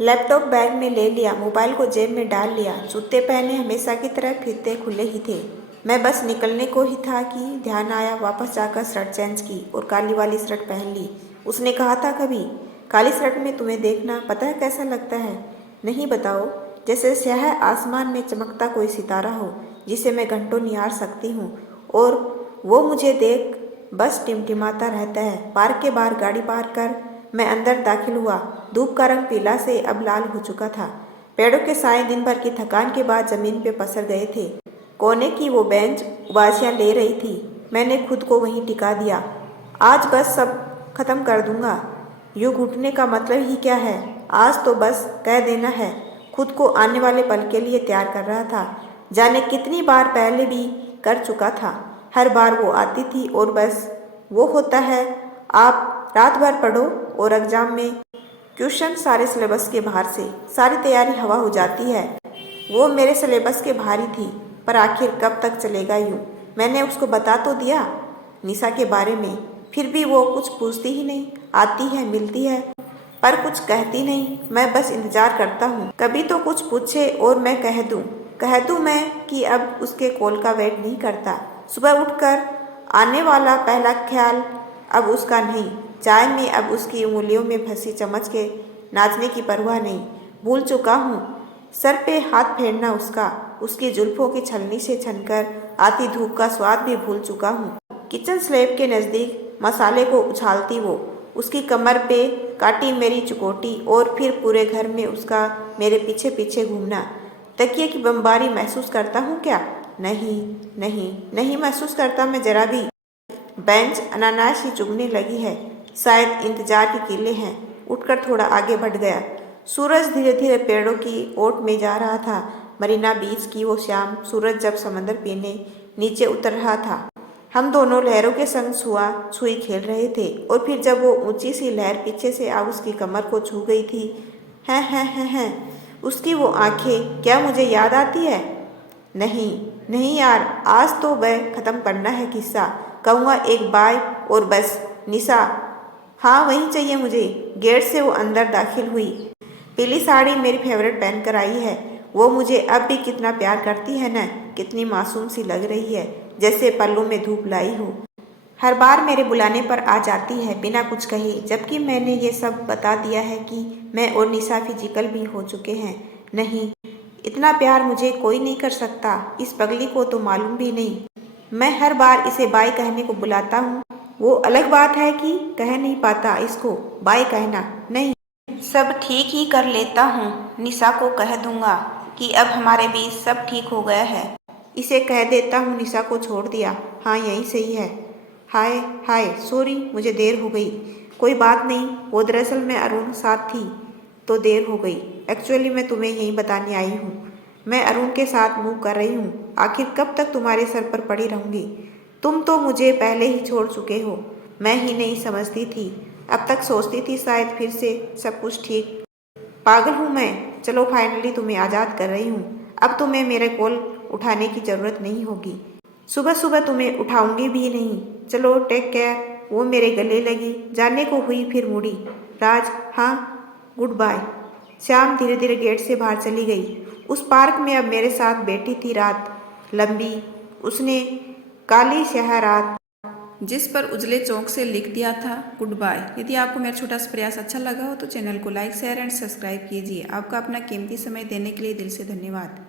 Laptop bag में ले लिया, मोबाइल को जेब में डाल लिया। जूते पहने हमेशा की तरह फीते खुले ही थे। मैं बस निकलने को ही था कि ध्यान आया। वापस जाकर शर्ट चेंज की और काली वाली शर्ट पहन ली। उसने कहा था कभी काली शर्ट में तुम्हें देखना पता है कैसा लगता है? नहीं बताओ। जैसे स्याह आसमान में चमकता कोई सितारा हो जिसे मैं घंटों निहार सकती हूँ और वो मुझे देख बस टिमटिमाता रहता है। पार्क के बाहर गाड़ी पार्क कर मैं अंदर दाखिल हुआ। धूप का रंग पीला से अब लाल हो चुका था। पेड़ों के साए दिन भर की थकान के बाद जमीन पे पसर गए थे। कोने की वो बेंच उबासियाँ ले रही थी। मैंने खुद को वहीं टिका दिया। आज बस सब खत्म कर दूंगा। यूँ घुटने का मतलब ही क्या है? आज तो बस कह देना है। खुद को आने वाले पल के लिए तैयार कर रहा था। जाने कितनी बार पहले भी कर चुका था। हर बार वो आती थी और बस वो होता है आप रात भर पढ़ो और एग्जाम में क्वेश्चन सारे सिलेबस के बाहर से सारी तैयारी हवा हो जाती है। वो मेरे सिलेबस के बाहर ही थी, पर आखिर कब तक चलेगा यूँ? मैंने उसको बता तो दिया निशा के बारे में, फिर भी वो कुछ पूछती ही नहीं। आती है, मिलती है, पर कुछ कहती नहीं। मैं बस इंतजार करता हूँ कभी तो कुछ पूछे और मैं कह दूँ मैं कि अब उसके कॉल का वेट नहीं करता। सुबह उठकर आने वाला पहला ख्याल अब उसका नहीं। चाय में अब उसकी उंगलियों में फंसी चम्मच के नाचने की परवाह नहीं। भूल चुका हूँ सर पे हाथ फेरना उसका। उसकी जुल्फों की छलनी से छनकर आती धूप का स्वाद भी भूल चुका हूँ। किचन स्लैब के नज़दीक मसाले को उछालती वो, उसकी कमर पे काटी मेरी चुकोटी और फिर पूरे घर में उसका मेरे पीछे पीछे घूमना। तकिए की बमबारी महसूस करता हूँ क्या? नहीं नहीं नहीं महसूस करता मैं जरा भी। बेंच अनानास ही चुभने लगी है। शायद इंतजार के किले हैं। उठकर थोड़ा आगे बढ़ गया। सूरज धीरे धीरे पेड़ों की ओट में जा रहा था। मरीना बीच की वो शाम सूरज जब समंदर पीने नीचे उतर रहा था। हम दोनों लहरों के संग छुआ छुई खेल रहे थे और फिर जब वो ऊंची सी लहर पीछे से आ उसकी कमर को छू गई थी, हैं उसकी वो आंखें क्या मुझे याद आती है? नहीं नहीं यार, आज तो वह खत्म करना है किस्सा। कहूँगा एक बाय और बस। निशा, हाँ वही चाहिए मुझे। गेट से वो अंदर दाखिल हुई। पीली साड़ी मेरी फेवरेट पहन कर आई है। वो मुझे अब भी कितना प्यार करती है न, कितनी मासूम सी लग रही है, जैसे पल्लू में धूप लाई हो। हर बार मेरे बुलाने पर आ जाती है बिना कुछ कहे, जबकि मैंने ये सब बता दिया है कि मैं और निशा फिजिकल भी हो चुके हैं। नहीं, इतना प्यार मुझे कोई नहीं कर सकता। इस पगली को तो मालूम भी नहीं। मैं हर बार इसे बाय कहने को बुलाता हूँ। वो अलग बात है कि कह नहीं पाता इसको बाय कहना। नहीं, सब ठीक ही कर लेता हूँ। निशा को कह दूंगा कि अब हमारे बीच सब ठीक हो गया है। इसे कह देता हूँ निशा को छोड़ दिया। हाँ यही सही है। हाय हाय सॉरी, मुझे देर हो गई। कोई बात नहीं, वो दरअसल मैं अरुण साथ थी तो देर हो गई। एक्चुअली मैं तुम्हें यही बताने आई हूँ। मैं अरुण के साथ मूव कर रही हूँ। आखिर कब तक तुम्हारे सर पर पड़ी रहूँगी? तुम तो मुझे पहले ही छोड़ चुके हो। मैं ही नहीं समझती थी। अब तक सोचती थी शायद फिर से सब कुछ ठीक। पागल हूँ मैं। चलो फाइनली तुम्हें आज़ाद कर रही हूँ। अब तुम्हें मेरे कॉल उठाने की ज़रूरत नहीं होगी। सुबह सुबह तुम्हें उठाऊंगी भी नहीं। चलो टेक केयर। वो मेरे गले लगी, जाने को हुई फिर मुड़ी। राज, हाँ गुड बाय। श्याम धीरे धीरे गेट से बाहर चली गई। उस पार्क में अब मेरे साथ बैठी थी रात, लंबी। उसने काली स्याह रात जिस पर उजले चौक से लिख दिया था गुड बाय। यदि आपको मेरा छोटा सा प्रयास अच्छा लगा हो तो चैनल को लाइक शेयर एंड सब्सक्राइब कीजिए। आपका अपना कीमती समय देने के लिए दिल से धन्यवाद।